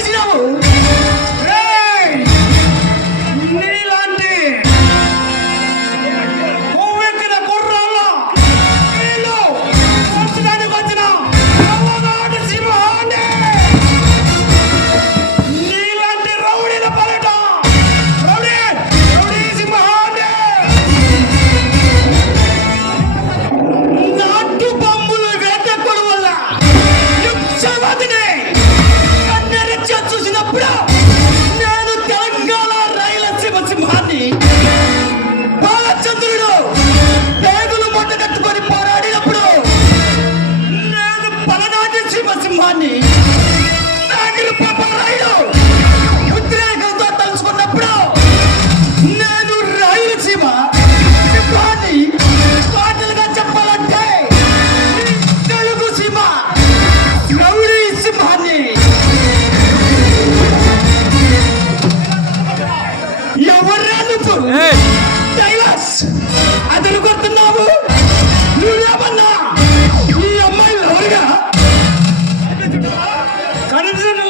చేసినావు? నీలాంటి కొవ్వెక్కిన కుర్రాళ్ళ వీళ్ళు కూర్చడానికి వచ్చిన నవనాటి సింహాన్ని, నీలాంటి రౌడీల పలట రౌడీ సింహాన్ని నాటు బొమ్మలు వేటకుడు వల్ల యుక్షవతిని కన్నెరిచ్చ చూసినప్పుడు నేను తెలంగాణ రాయలసీమ సింహాన్ని, బాలచంద్రుడు పేగులు మొట్ట కట్టుకొని పోరాడినప్పుడు నేను పలనాటి సింహాన్ని, నాగిరి పాపారాయుడు ఉద్రేకంతో తలుచుకున్నప్పుడు నేను రాయలసీమ సింహాన్ని, పాటలుగా చెప్పాలంటే తెలుగు సీమ రౌడీ సింహాన్ని. ఎవర్రా నువ్వు? డైవర్స్ అతను కొడుతున్నావు. నువ్వేమన్నా ఈ అమ్మాయి ఎవరుగా కనిపించడం